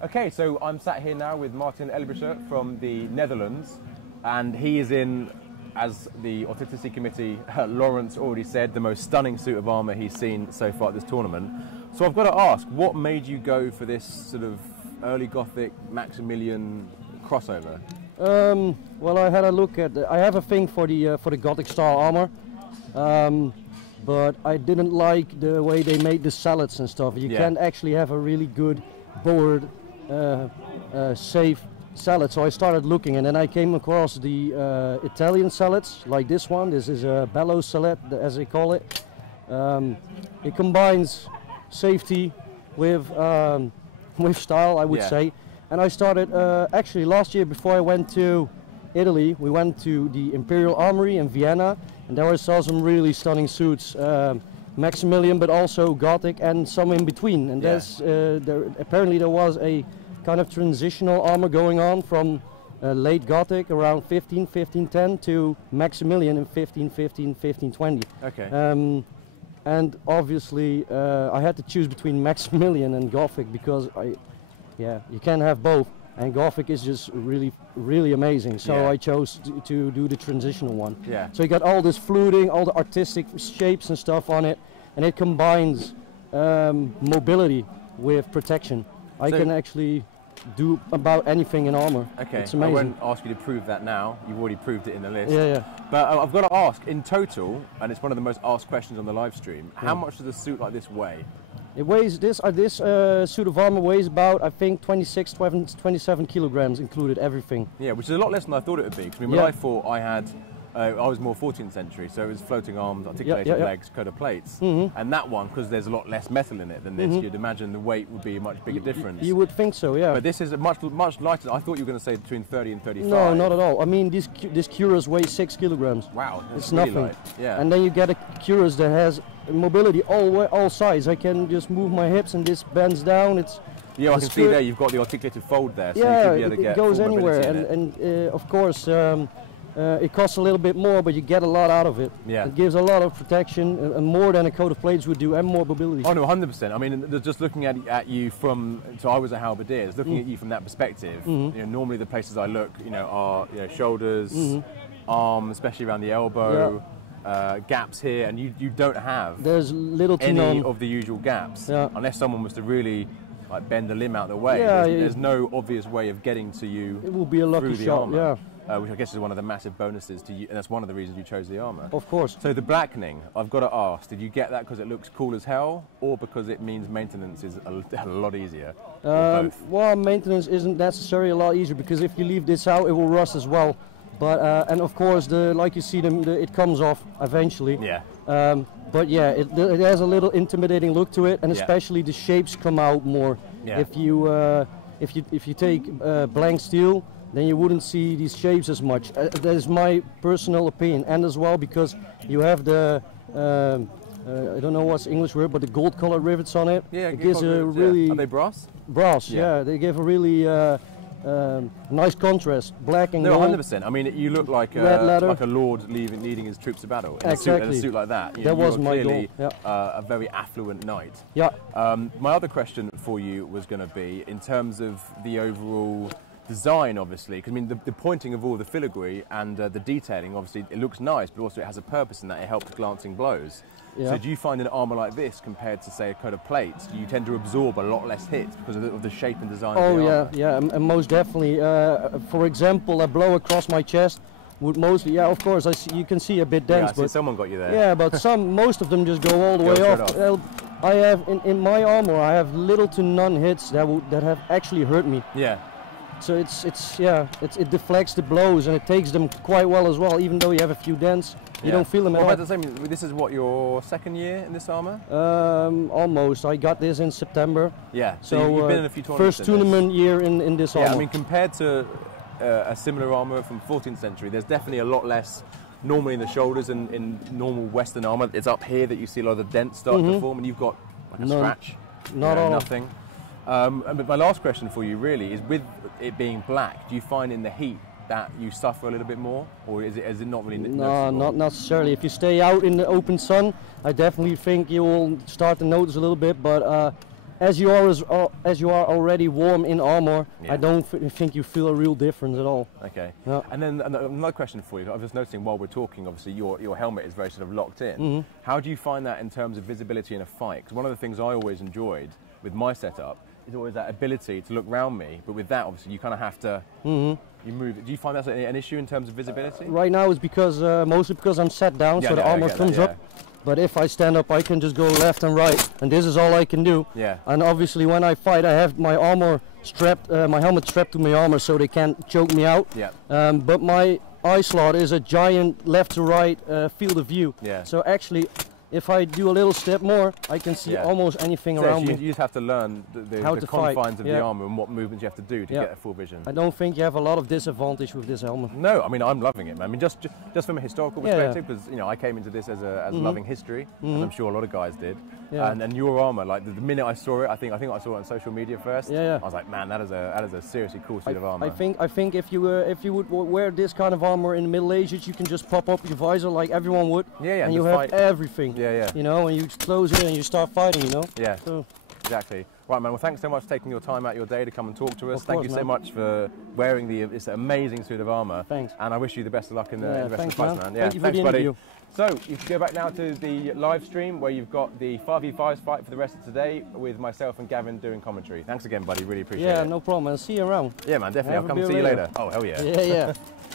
Okay, so I'm sat here now with Martijn Elberse from the Netherlands, and he is in, as the Authenticity Committee, Lawrence already said, the most stunning suit of armour he's seen so far at this tournament. So I've got to ask, what made you go for this sort of early Gothic Maximilian crossover? Well, I had a look at. I have a thing for the Gothic style armor, but I didn't like the way they made the salads and stuff. You can't actually have a really good board, safe salad. So I started looking, and then I came across the Italian salads, like this one. This is a bellows salad, as they call it. It combines safety with style, I would say. And I started, actually last year before I went to Italy, we went to the Imperial Armory in Vienna, and there I saw some really stunning suits, Maximilian, but also Gothic and some in between. And apparently there was a kind of transitional armor going on from late Gothic around 1510 to Maximilian in 1515, 1520. Okay. And obviously I had to choose between Maximilian and Gothic because you can't have both, and Gothic is just really, really amazing. So I chose to do the transitional one. Yeah. So you got all this fluting, all the artistic shapes and stuff on it, and it combines mobility with protection. I can actually do about anything in armor. Okay, it's amazing. I won't ask you to prove that now. You've already proved it in the list. Yeah. But I've got to ask, in total, and it's one of the most asked questions on the live stream, how much does a suit like this weigh? It weighs, this suit of armor weighs about, I think, 26, 27 kilograms, included everyly. Yeah, which is a lot less than I thought it would be. Because when I thought I had, I was more 14th century, so it was floating arms, articulated legs, coat of plates. And that one, because there's a lot less metal in it than this, you'd imagine the weight would be a much bigger difference. You would think so, yeah. But this is much lighter. I thought you were going to say between 30 and 35. No, not at all. I mean, this cuirass weighs 6 kilograms. Wow, it's really nothing. Light. Yeah. And then you get a cuirass that has mobility all sides. I can just move my hips and this bends down. Yeah, I can see there you've got the articulated fold there, so yeah, you should be able to get it goes anywhere. And of course, it costs a little bit more, but you get a lot out of it. Yeah. It gives a lot of protection, and more than a coat of plates would do, and more mobility. Oh no, 100%. I mean, just looking at you from, so I was a halberdier, looking at you from that perspective, you know, normally the places I look, are shoulders, arms, especially around the elbow, gaps here, and you don't have there's little to any none of the usual gaps, unless someone was to really bend a limb out of the way. There's no obvious way of getting to you. It will be a lucky shot, which I guess is one of the massive bonuses to you, and that's one of the reasons you chose the armour. Of course. So the blackening, I've got to ask, did you get that because it looks cool as hell, or because it means maintenance is a lot easier? Well, maintenance isn't necessarily a lot easier, because if you leave this out, it will rust as well. But and of course, like you see, it comes off eventually. Yeah. But yeah, it has a little intimidating look to it, and especially the shapes come out more. Yeah. If you take blank steel, then you wouldn't see these shapes as much. That is my personal opinion, and as well because you have the I don't know what's the English word, but the gold-colored rivets on it. Yeah, it gives a really Are they brass? Brass. Yeah, they give a really nice contrast, black and gold. 100%. I mean, you look like a lord leading his troops to battle in a suit like that. That was my goal. A very affluent knight. Yeah. My other question for you was going to be in terms of the overall design, obviously, because I mean the pointing of all the filigree and the detailing, obviously, it looks nice, but also it has a purpose in that it helps glancing blows. Yeah. So do you find an armour like this compared to, say, a coat of plates, do you tend to absorb a lot less hits because of the shape and design of the armour? Yeah, and most definitely. For example, a blow across my chest would mostly, of course, you can see a bit dense. Yeah, I see someone got you there. Yeah, but most of them just go all the way off. I have, in my armour, I have little to none hits that have actually hurt me. Yeah. So it deflects the blows, and it takes them quite well as well. Even though you have a few dents, you don't feel them at all. About the same, this is what, your second year in this armour? Almost. I got this in September. Yeah. So you've been in a few tournaments. First tournament year in this armour. Yeah, I mean compared to a similar armour from 14th century, there's definitely a lot less. Normally in the shoulders and in normal Western armour, it's up here that you see a lot of the dents start to form, and you've got like a scratch. Nothing. But my last question for you really is, with it being black, do you find in the heat that you suffer a little bit more, or is it not really noticeable? No, not necessarily. If you stay out in the open sun, I definitely think you will start to notice a little bit, but as you are already warm in armor, I don't think you feel a real difference at all. Okay. Yeah. And then another question for you. I was noticing while we're talking, obviously your helmet is very sort of locked in. How do you find that in terms of visibility in a fight? Because one of the things I always enjoyed with my setup is always that ability to look round me, but with that obviously you kind of have to you move. Do you find that's an issue in terms of visibility? Right now it's because mostly because I'm sat down, so the armor comes up. But if I stand up, I can just go left and right, and this is all I can do. Yeah. And obviously, when I fight, I have my armor strapped, my helmet strapped to my armor, so they can't choke me out. Yeah. But my eye slot is a giant left to right field of view. Yeah. So actually, if I do a little step more, I can see almost anything around me. You just have to learn the confines of the armor and what movements you have to do to get a full vision. I don't think you have a lot of disadvantage with this helmet. No, I mean I'm loving it, man. I mean just from a historical perspective, because you know I came into this as loving history, as I'm sure a lot of guys did. Yeah. And your armor, like the minute I saw it, I think I saw it on social media first. I was like, man, that is a seriously cool suit of armor. I think if you would wear this kind of armor in the Middle Ages, you can just pop up your visor like everyone would. And you have everything. You know, and you close it and you start fighting, you know? Yeah, so. Exactly. Right, man, well, thanks so much for taking your time out your day to come and talk to us. Thank you so much for wearing this amazing suit of armour. Thanks. And I wish you the best of luck in the rest of the fights, man. Thank you for the interview. So, you can go back now to the live stream where you've got the 5v5s fight for the rest of today with myself and Gavin doing commentary. Thanks again, buddy. Really appreciate it. Yeah, no problem. I'll see you around. Yeah, man, definitely. I'll come and see you later. Oh, hell yeah. Yeah.